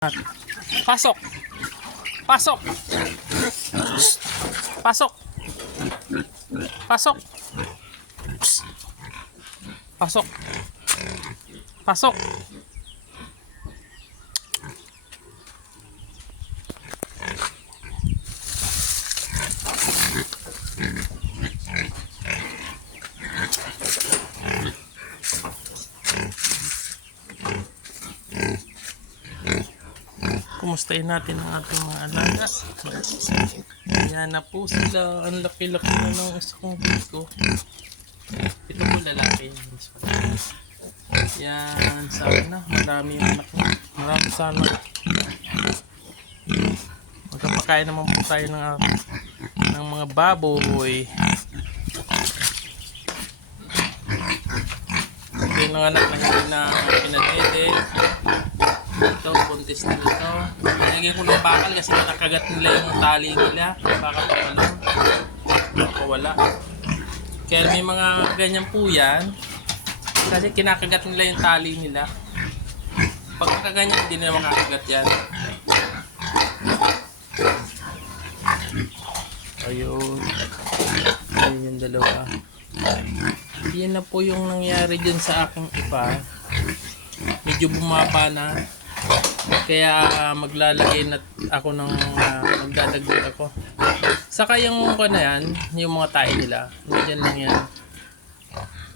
Pasok! Pasok! Pasok! Pasok! Pasok! Pasok! Kumustahin natin ang ating mga alaga. Ayan na po sila. Ang laki-laki na ng isa kong ko. Ito po lalaki. Yan. Sana. Marami yung anak niya. Marami sana. Magkapakain naman po tayo ng mga baboy. Ito yung anak na hindi na pinadede. Ito, buntis na ito. Nilagay ko ng bakal kasi nakakagat nila yung tali nila. Baka papalong. Baka wala. Kaya may mga ganyan po yan. Kasi kinakagat nila yung tali nila. Pag nakaganyan, hindi nila makakagat yan. Ayun. Ayun yung dalawa. Yan na po yung nangyari dyan sa aking ipa. Medyo bumaba na. Kaya maglalagay na ako ng magdadagdag ako. Saka yung na yan, yung mga tae nila, nandiyan lang yan.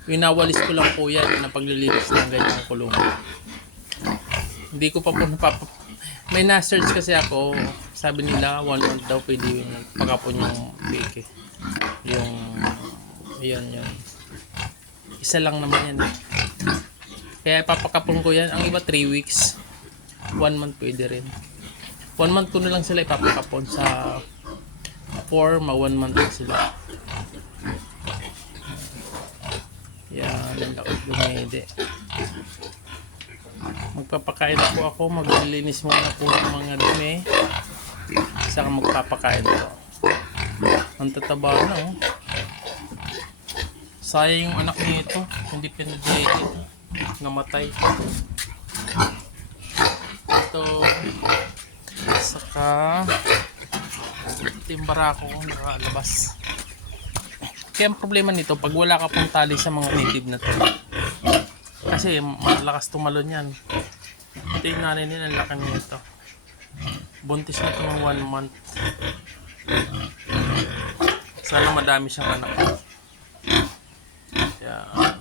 Winawalis ko lang po yan na paglilinis ng ganyang kulungan. Hindi ko pa po may na-search kasi ako, sabi nila 1 month daw pwede yung pagkapon yung bake. Yung yun. Isa lang naman yan. Kaya papakapon ko yan. Ang iba 3 weeks. 1 month pwede rin. 1 month ko na lang sila ipapakapon sa 4 1 month na sila. Yan, ang lakot dumede. Magpapakain na po ako. Maglilinis muna po ng mga dumi. Saka magpapakain po. Ang tataba na oh. Sayang yung anak nito. Hindi pinag-date. Namatay. Ito. Saka timbara ko nakalabas. Kaya ang problema nito pag wala ka pong tali sa mga native na to, kasi malakas tumalon yan. Ito yung nanay nila, ang laki nito. Buntis na ito ng 1 month. Sana madami siyang anak. Yan.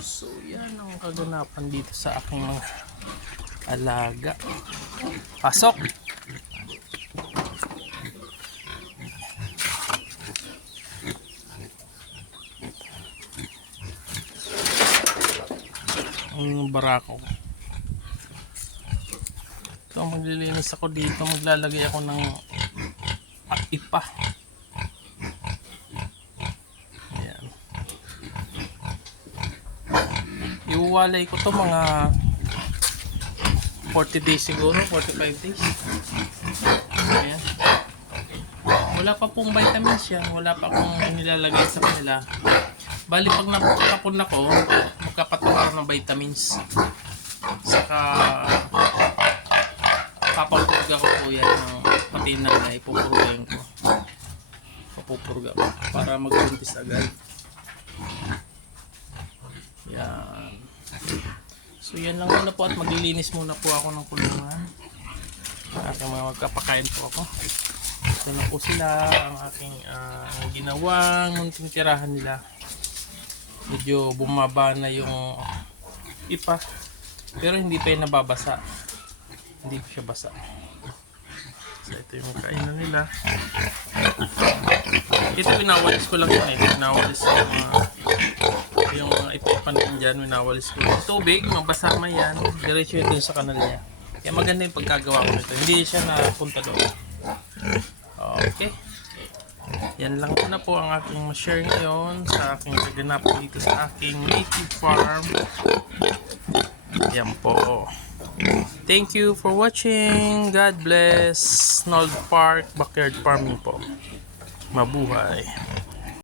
So yan ang kaganapan dito sa aking mga alaga. Pasok! Ang barako. So maglilinis ako dito. Maglalagay ako ng ipa. Ayan. Iuwalay ko to mga 40 days siguro, 45 days. Ayan. Wala pa pong vitamins yan. Wala pa akong nilalagay sa kanila. Bali pag nakapon ako, magkapatuwa ng vitamins. Saka papapurga ko po yan ng pati na ipupurgayin ko. Papupurga ko para magbuntis agad. Yan. So yan lang muna po at maglilinis muna po ako ng kulungan. Aking mga magkapakain po ako. Ito na po sila ang aking ginawang munting tirahan nila. Medyo bumaba na yung ipa. Pero hindi pa yung nababasa. Hindi pa siya basa. So ito yung kainan nila. Ito pinawalis ko lang yun eh. Pinawalis ko yung mga ipa natin dyan. Pinawalis ko yung tubig. Mabasa man yan. Diretso ito sa kanal niya. Kaya maganda yung pagkagawa ko nito. Hindi siya napunta doon. Okay. Yan lang na po ang aking ma-share ngayon sa aking kaganap dito sa aking native farm. Yan po. Thank you for watching. God bless. Snold Park Backyard Farming po. Mabuhay.